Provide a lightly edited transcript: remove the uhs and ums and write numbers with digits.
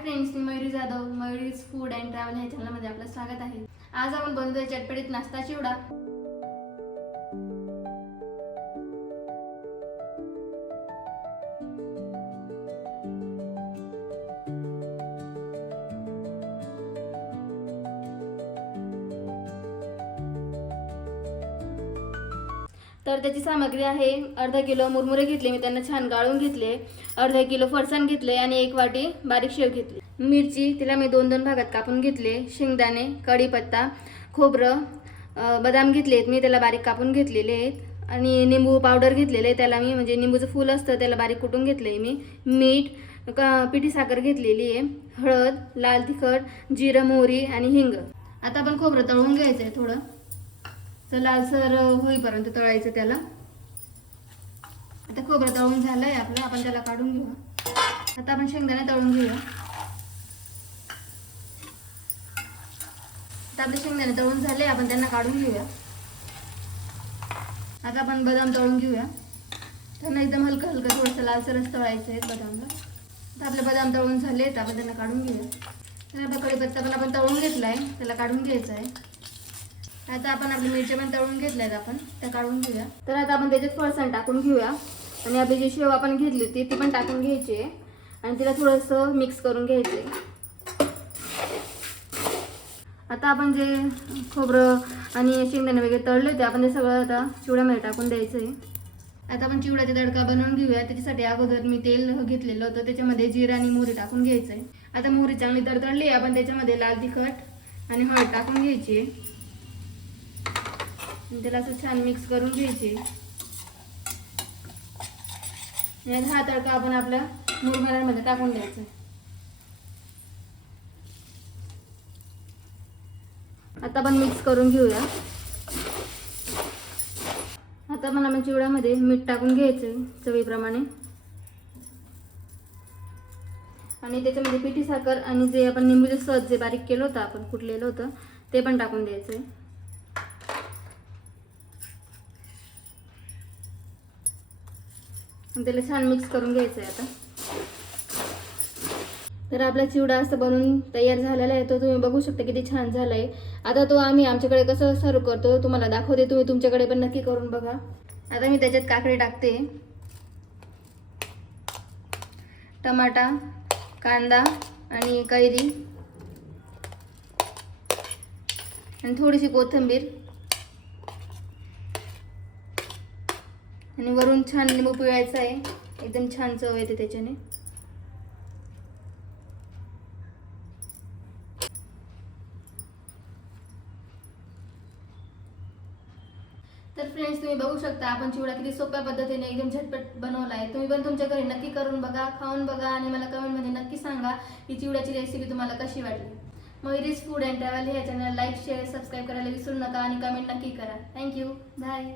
Friends, मी Mayuri Jadhav, Mayuri's food and travel ह्या चॅनलमध्ये आपलं स्वागत आहे. आज आपण बनवतोय चटपटीत नाश्ता चिवडा. तर त्याची सामग्री आहे अर्धा किलो मुरमुरे घेतले, मी त्यांना छान गाळून घेतले. अर्धा किलो फरसाण घेतले आणि 1 वाटी बारीक शेव घेतली. मिरची तिला मी 2-2 भागात कापून घेतले. शेंगदाणे, कढीपत्ता, खोबरं, बदाम घेतलेत मी, त्याला बारीक कापून घेतलेले आहेत. आणि निंबू पावडर घेतलेले, त्याला मी म्हणजे निंबूचं फूल असतं त्याला बारीक कुटून घेतले मी. मीठ, पिठी साखर घेतलेली आहे. हळद, लाल तिखट, जिरं, मोहरी आणि हिंग. आता आपण खोबरं तळून घ्यायचं आहे थोडं, तर लालसर होईपर्यंत तळायचं त्याला. आता खोबरं तळून झालंय आपलं, आपण त्याला काढून घेऊ. आता आपण शेंगदाणे तळून घेऊया. आता आपले शेंगदाणे तळून झाले, आपण त्यांना काढून घेऊया. आता आपण बदाम तळून घेऊया. त्यांना एकदम हलकं हलकं थोडंसं लालसरच तळायचं आहे बदामला. आता आपले बदाम तळून झाले, तर आपण त्यांना काढून घेऊया. तर आपला कढीपत्ता पण आपण तळून घेतलाय, त्याला काढून घ्यायचं आहे. आता आपण आपली मिरच्या पण तळून घेतल्यात, आपण त्या काढून घेऊया. तर आता आपण त्याच्यात फरसाण टाकून घेऊया आणि आपली जी शेव आपण घेतली ती पण टाकून घ्यायची आहे आणि तिला थोडंसं मिक्स करून घ्यायचे. आता आपण जे खोबरं आणि शेंगदाणे वगैरे तळले ते आपण ते सगळं आता चिवड्यामध्ये टाकून द्यायचं आहे. आता आपण चिवड्याचा तडका बनवून घेऊया. त्याच्यासाठी अगोदर मी तेल घेतलेलं होतं, त्याच्यामध्ये जिरा आणि मोहरी टाकून घ्यायचं आहे. आता मोहरी चांगली तडतडली, आपण त्याच्यामध्ये लाल तिखट आणि हळद टाकून घ्यायची आहे. त्याला असं छान मिक्स करून घ्यायचे. हा तडका आपण आपल्या मुरमुऱ्यांमध्ये टाकून द्यायचा. आता आपण मिक्स करून घेऊया. आता आपण चिवड्यामध्ये मीठ टाकून घ्यायचं चवीप्रमाणे आणि त्याच्यामध्ये पिठी साखर आणि जे आपण निंबूचे सज जे बारीक केलं होतं आपण कुटलेलं होतं ते पण टाकून द्यायचं. त्याला छान मिक्स करून घ्यायचं आहे. आता तर आपला चिवडा असं बनवून तयार झालेला आहे. तो तुम्ही बघू शकता किती छान झाला आहे. आता तो आम्ही आमच्याकडे कसं सर्व करतो तुम्हाला दाखवते, तुम्ही तुमच्याकडे पण नक्की करून बघा. आता मी त्याच्यात काकडी टाकते, टमाटा, कांदा आणि कैरी आणि थोडीशी कोथिंबीर आणि वरून छान लिंबू पिळायचा आहे. एकदम छान चव येते त्याच्याने. तर फ्रेंड्स, तुम्ही बघू शकता आपण चिवडा किती सोप्या पद्धतीने एकदम झटपट बनवला आहे. तुम्ही पण तुमच्या घरी नक्की करून बघा, खाऊन बघा आणि मला कमेंटमध्ये नक्की सांगा की चिवड्याची रेसिपी तुम्हाला कशी वाटली. मयुरीज फूड अँड ट्रॅव्हल ह्या चॅनल लाईक, शेअर, सबस्क्राईब करायला विसरू नका आणि कमेंट नक्की करा. थँक्यू. बाय.